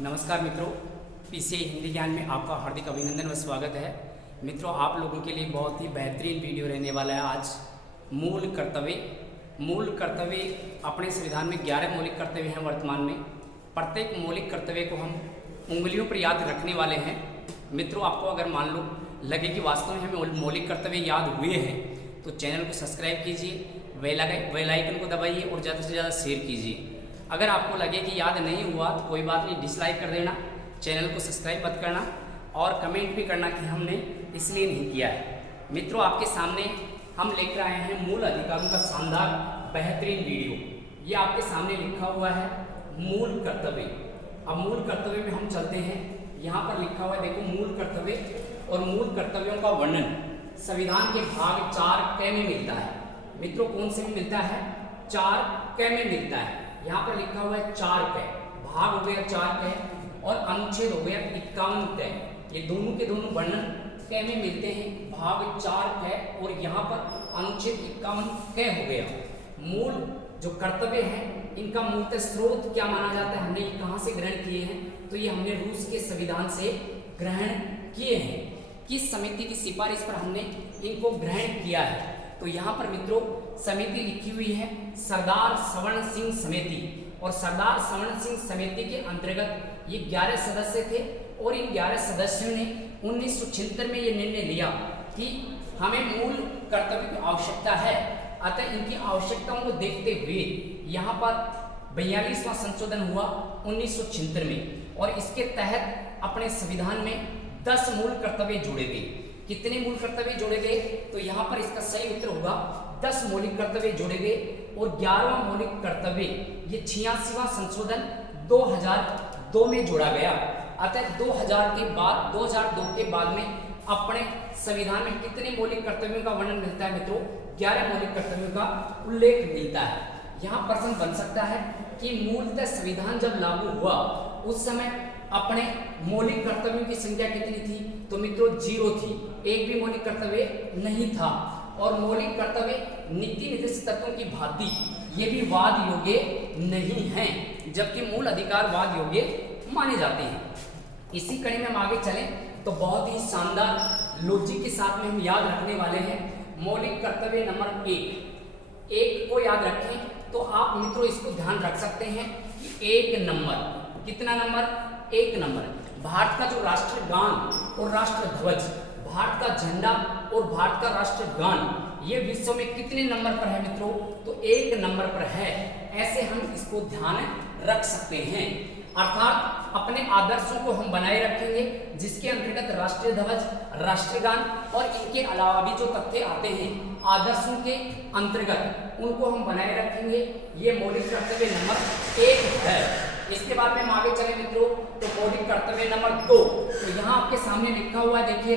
नमस्कार मित्रों, पीसीए हिंदी ज्ञान में आपका हार्दिक अभिनंदन व स्वागत है। मित्रों, आप लोगों के लिए बहुत ही बेहतरीन वीडियो रहने वाला है आज। मूल कर्तव्य अपने संविधान में 11 मौलिक कर्तव्य हैं वर्तमान में। प्रत्येक मौलिक कर्तव्य को हम उंगलियों पर याद रखने वाले हैं। मित्रों, आपको अगर मान लो लगे कि वास्तव में हमें मौलिक कर्तव्य याद हुए हैं तो चैनल को सब्सक्राइब कीजिए, बेल आइकन को दबाइए और ज़्यादा से ज़्यादा शेयर कीजिए। अगर आपको लगे कि याद नहीं हुआ तो कोई बात नहीं, डिसलाइक कर देना, चैनल को सब्सक्राइब मत करना और कमेंट भी करना कि हमने इसलिए नहीं किया है। मित्रों, आपके सामने हम लेकर आए हैं मूल अधिकारों का शानदार बेहतरीन वीडियो। ये आपके सामने लिखा हुआ है मूल कर्तव्य। अब मूल कर्तव्य में हम चलते हैं। यहाँ पर लिखा हुआ है, देखो, मूल कर्तव्य और मूल कर्तव्यों का वर्णन संविधान के भाग 4 क में मिलता है। मित्रों, कौन से में मिलता है? 4 क में मिलता है। यहाँ पर लिखा हुआ है 4 क, भाग हो गया 4 क और अनुच्छेद हो गया 51 क। ये दोनों के दोनों वर्णन क में मिलते हैं, भाग 4 क और यहाँ पर अनुच्छेद 51 क हो गया। मूल जो कर्तव्य हैं इनका मूलतः स्रोत क्या माना जाता है, हमने ये कहाँ से ग्रहण किए हैं? तो ये हमने रूस के संविधान से ग्रहण किए हैं। किस समिति की सिफारिश पर हमने इनको ग्रहण किया है? तो यहाँ पर मित्रों समिति लिखी हुई है सरदार सवर्ण सिंह समिति, और सरदार सवर्ण सिंह समिति के अंतर्गत ये 11 सदस्य थे और इन 11 सदस्यों ने 1976 में ये निर्णय लिया कि हमें मूल कर्तव्य की आवश्यकता है। अतः इनकी आवश्यकताओं को देखते हुए यहाँ पर 42वां संशोधन हुआ 1976 में, और इसके तहत अपने संविधान में 10 मूल कर्तव्य जोड़े गए। कितने मूल कर्तव्य जोड़े गए? तो यहाँ पर इसका सही उत्तर होगा 10 मौलिक कर्तव्य जोड़े गए और 11वां मौलिक कर्तव्य ये 86वां संशोधन 2002 में जोड़ा गया। अतः 2002 के बाद में अपने संविधान में कितने मौलिक कर्तव्यों का वर्णन मिलता है? मित्रों, 11 मौलिक कर्तव्यों का उल्लेख मिलता है। यहाँ प्रश्न बन सकता है कि मूलतः संविधान जब लागू हुआ उस समय अपने मौलिक कर्तव्यों की संख्या कितनी थी? तो मित्रों 0 थी, एक भी मौलिक कर्तव्य नहीं था। और मौलिक कर्तव्य नीति निर्देशित तत्वों की भांति ये भी वाद योग्य नहीं हैं, जबकि मूल अधिकार वाद योग्य माने जाते हैं। इसी कड़ी में हम आगे चलें तो बहुत ही शानदार लॉजिक के साथ में हम याद रखने वाले हैं मौलिक कर्तव्य नंबर 1 को याद रखें तो आप मित्रों इसको ध्यान रख सकते हैं कि 1 नंबर, कितना नंबर? 1 नंबर। भारत का जो राष्ट्रगान और राष्ट्रध्वज, भारत का झंडा और भारत का राष्ट्रगान ये विश्व में कितने नंबर पर है मित्रों? तो 1 नंबर पर है। ऐसे हम इसको ध्यान रख सकते हैं। अर्थात अपने आदर्शों को हम बनाए रखेंगे जिसके अंतर्गत राष्ट्रीय ध्वज, राष्ट्रगान और इनके अलावा भी जो तथ्य आते हैं आदर्शों के अंतर्गत उनको हम बनाए रखेंगे। ये मौलिक कर्तव्य नंबर 1 है। इसके बाद में हम आगे चले मित्रों तो मौलिक कर्तव्य नंबर 2, तो यहाँ आपके सामने लिखा हुआ है, देखिए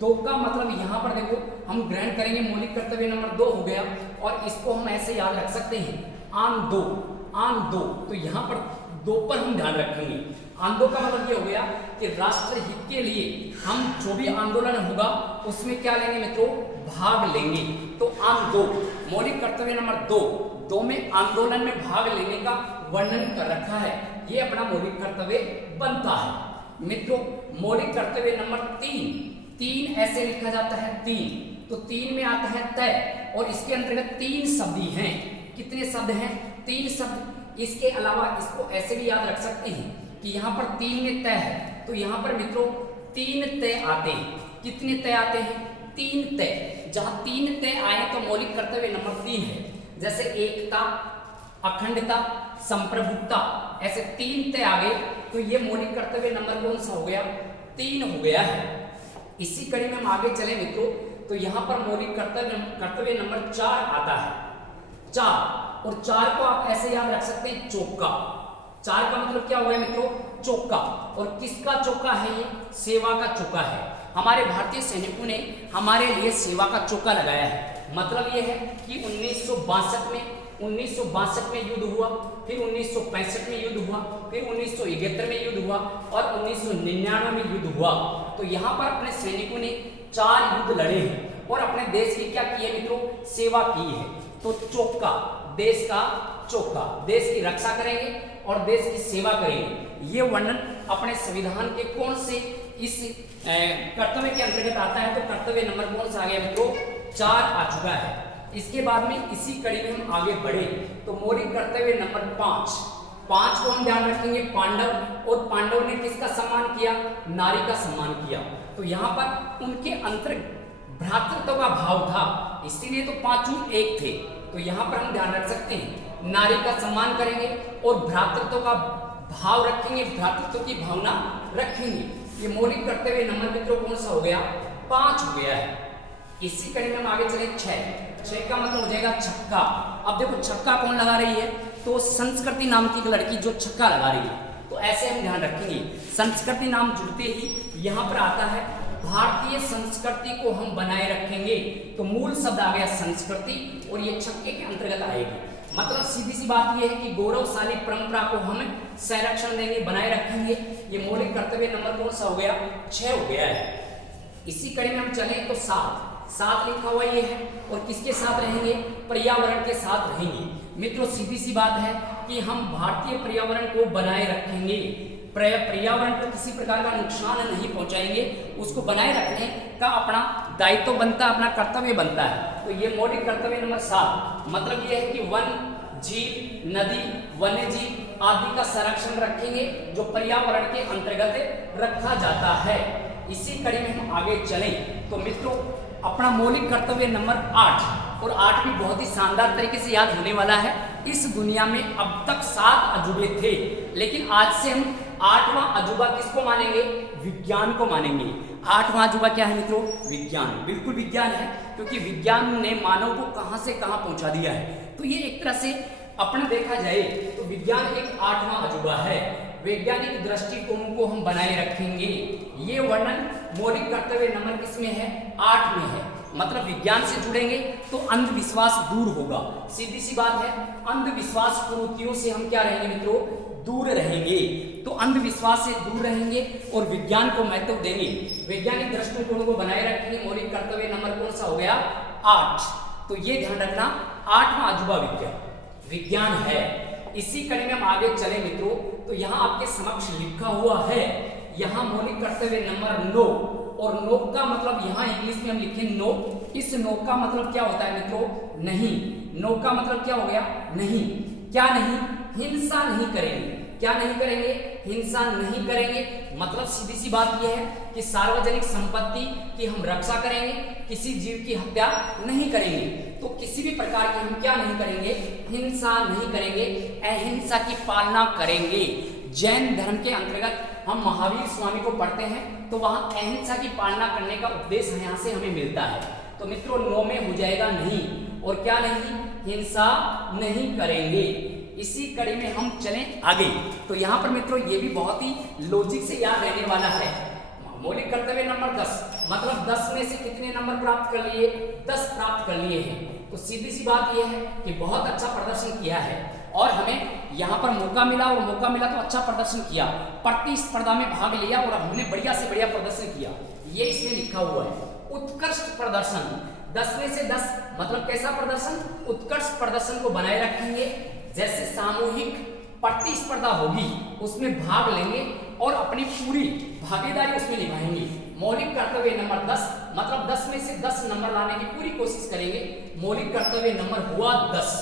2 का मतलब यहाँ पर देखो हम ग्रहण करेंगे मौलिक कर्तव्य नंबर 2 हो गया, और इसको हम ऐसे याद रख सकते हैं आन 2। तो यहाँ पर 2 पर हम ध्यान रखेंगे। आन 2 का मतलब ये हो गया कि राष्ट्र हित के लिए हम जो भी आंदोलन होगा उसमें क्या लेंगे मित्रों? भाग लेंगे। तो आन 2 मौलिक कर्तव्य नंबर 2 में आंदोलन में भाग लेने का वर्णन कर रखा है, ये अपना मौलिक कर्तव्य बनता है। मित्रों, मौलिक कर्तव्य नंबर 3 ऐसे लिखा जाता है 3, तो 3 में आता है तय, और इसके अंतर्गत 3 शब्द ही हैं। कितने शब्द हैं? 3 शब्द। इसके अलावा इसको ऐसे भी याद रख सकते हैं कि यहाँ पर 3 में तय है, तो यहाँ पर मित्रों 3 तय आते हैं। कितने तय आते हैं? 3 तय। जहाँ 3 तय आए तो मौलिक कर्तव्य नंबर 3 है। जैसे एकता, अखंडता, संप्रभुता, ऐसे 3 तय आ गए तो ये मौलिक कर्तव्य नंबर कौन सा हो गया? 3 हो गया है। इसी कड़ी में हम आगे चले मित्रों तो यहाँ पर मौलिक कर्तव्य नंबर 4 आता है। 4, और 4 को आप ऐसे याद रख सकते हैं चौका। 4 का मतलब क्या हुआ मित्रों? चौका। और किसका चौका है ये? सेवा का चौका है। हमारे भारतीय सैनिकों ने हमारे लिए सेवा का चौका लगाया है। मतलब ये है कि 1962 में युद्ध हुआ, फिर 1965 में युद्ध हुआ, फिर 1971 में युद्ध हुआ और 1999 में युद्ध हुआ। तो यहाँ पर अपने सैनिकों ने 4 युद्ध लड़े हैं और अपने देश की क्या की है मित्रों? सेवा की है। तो चौका, देश का चोखा, देश की रक्षा करेंगे और देश की सेवा करेंगे। ये वर्णन अपने संविधान के कौन से इस कर्तव्य के अंतर्गत आता है? तो कर्तव्य नंबर कौन सा आ गया मित्रों? 4 आ चुका है। इसके बाद में इसी कड़ी में हम आगे बढ़े तो मौलिक कर्तव्य नंबर 5 को हम ध्यान रखेंगे पांडव, और पांडव ने किसका सम्मान किया? नारी का सम्मान किया। तो यहाँ पर उनके अंतर भ्रातृत्व का भाव था, इसीलिए तो 5 एक थे। तो यहाँ पर हम ध्यान रख सकते हैं नारी का सम्मान करेंगे और भ्रातृत्व का भाव रखेंगे, भ्रातृत्व की भावना रखेंगे। ये मौलिक कर्तव्य नंबर मित्रों कौन सा हो गया? 5 हो गया है। इसी कड़ी में हम आगे चले 6 का मतलब हो जाएगा छक्का। अब देखो छक्का कौन लगा रही है? तो संस्कृति नाम की एक लड़की जो छक्का लगा रही है। तो ऐसे हम ध्यान रखेंगे, संस्कृति नाम जुड़ते ही यहाँ पर आता है भारतीय संस्कृति को हम बनाए रखेंगे। तो मूल शब्द आ गया संस्कृति और ये छक्के के अंतर्गत आएगी। मतलब सीधी सी बात ये है कि गौरवशाली परंपरा को हम संरक्षण देंगे, बनाए रखेंगे। ये मौलिक कर्तव्य नंबर कौन सा हो गया? 6 हो गया है। इसी कड़ी में हम चलें तो 7 लिखा हुआ ये है, और किसके साथ रहेंगे? पर्यावरण के साथ रहेंगे। मित्रों सीधी सी बात है कि हम भारतीय पर्यावरण को बनाए रखेंगे, पर्यावरण को किसी प्रकार का नुकसान नहीं पहुंचाएंगे, उसको बनाए रखने का अपना दायित्व बनता है, अपना कर्तव्य बनता है। तो ये मौलिक कर्तव्य नंबर 7 मतलब ये है कि वन, जीव, नदी, वन्य जीव आदि का संरक्षण रखेंगे जो पर्यावरण के अंतर्गत रखा जाता है। इसी कड़ी में हम आगे चलें तो मित्रों अपना मौलिक कर्तव्य नंबर 8, और 8 भी बहुत ही शानदार तरीके से याद होने वाला है। इस दुनिया में अब तक 7 अजूबे थे, लेकिन आज से हम 8वां अजूबा किसको मानेंगे? विज्ञान को मानेंगे। 8वां अजूबा क्या है मित्रों? विज्ञान। बिल्कुल विज्ञान है, क्योंकि विज्ञान ने मानव को कहां से कहां पहुंचा दिया है। तो ये एक तरह से अपना देखा जाए तो विज्ञान एक 8वां अजूबा है। वैज्ञानिक दृष्टिकोण को हम बनाए रखेंगे। ये वर्णन मौलिक कर्तव्य नंबर किसमें है? 8 में है। मतलब विज्ञान से जुड़ेंगे तो अंधविश्वास दूर होगा। सीधी सी बात है, अंधविश्वास कुरीतियों से हम क्या रहेंगे मित्रों? दूर रहेंगे। तो अंधविश्वास से दूर रहेंगे और विज्ञान को महत्व देंगे, वैज्ञानिक दृष्टिकोण को बनाए रखेंगे। मौलिक कर्तव्य नंबर कौन सा हो गया? 8। तो ये ध्यान रखना 8वां अजूबा विज्ञान है। इसी कड़ी में हम आगे चले मित्रों तो यहाँ आपके समक्ष लिखा हुआ है, यहाँ मौलिक कर्तव्य नंबर 9, और नो का मतलब यहाँ इंग्लिश में हम लिखे नो। इस नो का मतलब क्या होता है मित्रों? नहीं। नो का मतलब क्या हो गया? नहीं। क्या नहीं? हिंसा नहीं करेंगे। क्या नहीं करेंगे? हिंसा नहीं करेंगे। मतलब सीधी सी बात यह है कि सार्वजनिक संपत्ति की हम रक्षा करेंगे, किसी जीव की हत्या नहीं करेंगे। तो किसी भी प्रकार की हम क्या नहीं करेंगे? हिंसा नहीं करेंगे, अहिंसा की पालना करेंगे। जैन धर्म के अंतर्गत हम महावीर स्वामी को पढ़ते हैं तो वहां अहिंसा की पालना करने का उपदेश यहाँ से हमें मिलता है। तो मित्रों 9 में हो जाएगा नहीं, और क्या नहीं? हिंसा नहीं करेंगे। इसी कड़ी में हम चलें आगे तो यहाँ पर मित्रों ये भी बहुत ही लॉजिक से याद रहने वाला है। मौलिक कर्तव्य नंबर 10 मतलब 10 में से कितने नंबर प्राप्त कर लिए? 10 प्राप्त कर लिए हैं। तो सीधी सी बात यह है कि बहुत अच्छा प्रदर्शन किया है और हमें यहाँ पर मौका मिला, और मौका मिला तो अच्छा प्रदर्शन किया, प्रतिस्पर्धा में भाग लिया और हमने बढ़िया से बढ़िया प्रदर्शन किया। ये इसमें लिखा हुआ है उत्कृष्ट प्रदर्शन। 10 में से 10 मतलब कैसा प्रदर्शन? उत्कृष्ट प्रदर्शन को बनाए रखेंगे। जैसे सामूहिक प्रतिस्पर्धा होगी उसमें भाग लेंगे और अपनी पूरी भागीदारी उसमें निभाएंगे। मौलिक कर्तव्य नंबर 10 मतलब 10 में से 10 नंबर लाने की पूरी कोशिश करेंगे। मौलिक कर्तव्य नंबर हुआ 10।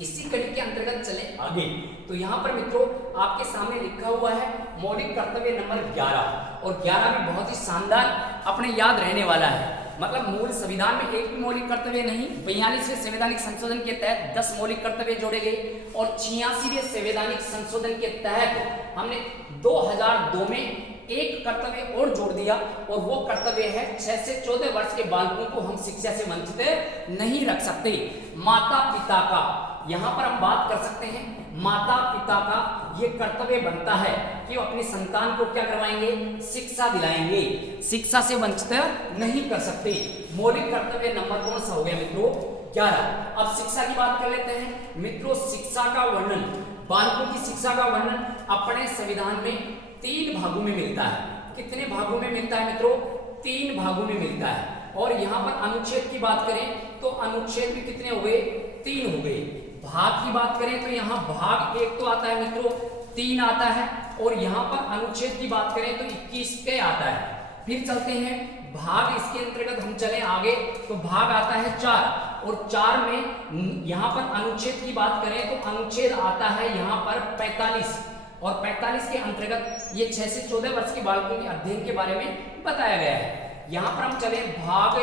इसी कड़ी के अंतर्गत चले आगे तो यहाँ पर मित्रों आपके सामने लिखा हुआ है मौलिक कर्तव्य नंबर 11, और 11 भी बहुत ही शानदार अपने याद रहने वाला है। मतलब मूल संविधान में एक भी मौलिक कर्तव्य नहीं, 42वें संवैधानिक संशोधन के तहत 10 मौलिक कर्तव्य जोड़े गए, और 86वें संवैधानिक संशोधन के तहत हमने 2002 में एक कर्तव्य और जोड़ दिया, और वो कर्तव्य है 6 से 14 वर्ष के बालकों को हम शिक्षा से वंचित नहीं रख सकते। माता पिता का यहाँ पर हम बात कर सकते हैं, माता पिता का ये कर्तव्य बनता है कि वो अपनी संतान को क्या करवाएंगे? शिक्षा दिलाएंगे, शिक्षा से वंचित नहीं कर सकते। मौलिक कर्तव्य नंबर कौन सा हो गया मित्रों? 11। अब शिक्षा की बात कर लेते हैं मित्रों। शिक्षा का वर्णन, बालकों की शिक्षा का वर्णन अपने संविधान में 3 भागों में मिलता है। कितने भागों में मिलता है मित्रों? 3 भागों में मिलता है। और यहाँ पर अनुच्छेद की बात करें तो अनुच्छेद भी कितने हो गए? 3 हो गए। भाग की बात करें तो यहाँ भाग 1 तो आता है मित्रों, 3 आता है, और यहाँ पर अनुच्छेद की बात करें तो 21 के आता है। फिर चलते हैं भाग, इसके अंतर्गत हम चले आगे तो भाग आता है 4, और 4 में यहाँ पर अनुच्छेद की बात करें तो अनुच्छेद आता है यहाँ पर 45, और 45 के अंतर्गत ये 6 से 14 वर्ष के बालकों के अध्ययन के बारे में बताया गया है। यहाँ पर हम चले भाग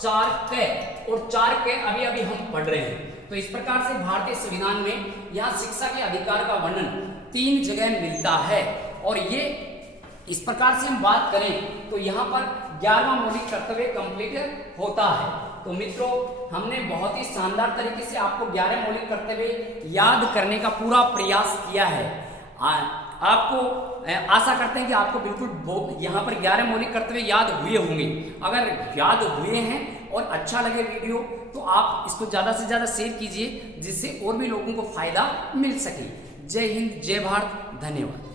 4 के, और 4 के अभी अभी हम पढ़ रहे हैं। तो इस प्रकार से भारतीय संविधान में यहाँ शिक्षा के अधिकार का वर्णन 3 जगह मिलता है, और ये इस प्रकार से हम बात करें तो यहाँ पर 11वां मौलिक कर्तव्य कंप्लीट होता है। तो मित्रों, हमने बहुत ही शानदार तरीके से आपको 11 मौलिक कर्तव्य याद करने का पूरा प्रयास किया है। आपको आशा करते हैं कि आपको बिल्कुल यहाँ पर 11 मौलिक कर्तव्य याद हुए होंगे। अगर याद हुए हैं और अच्छा लगे वीडियो तो आप इसको ज़्यादा से ज़्यादा शेयर कीजिए, जिससे और भी लोगों को फायदा मिल सके। जय हिंद, जय भारत, धन्यवाद।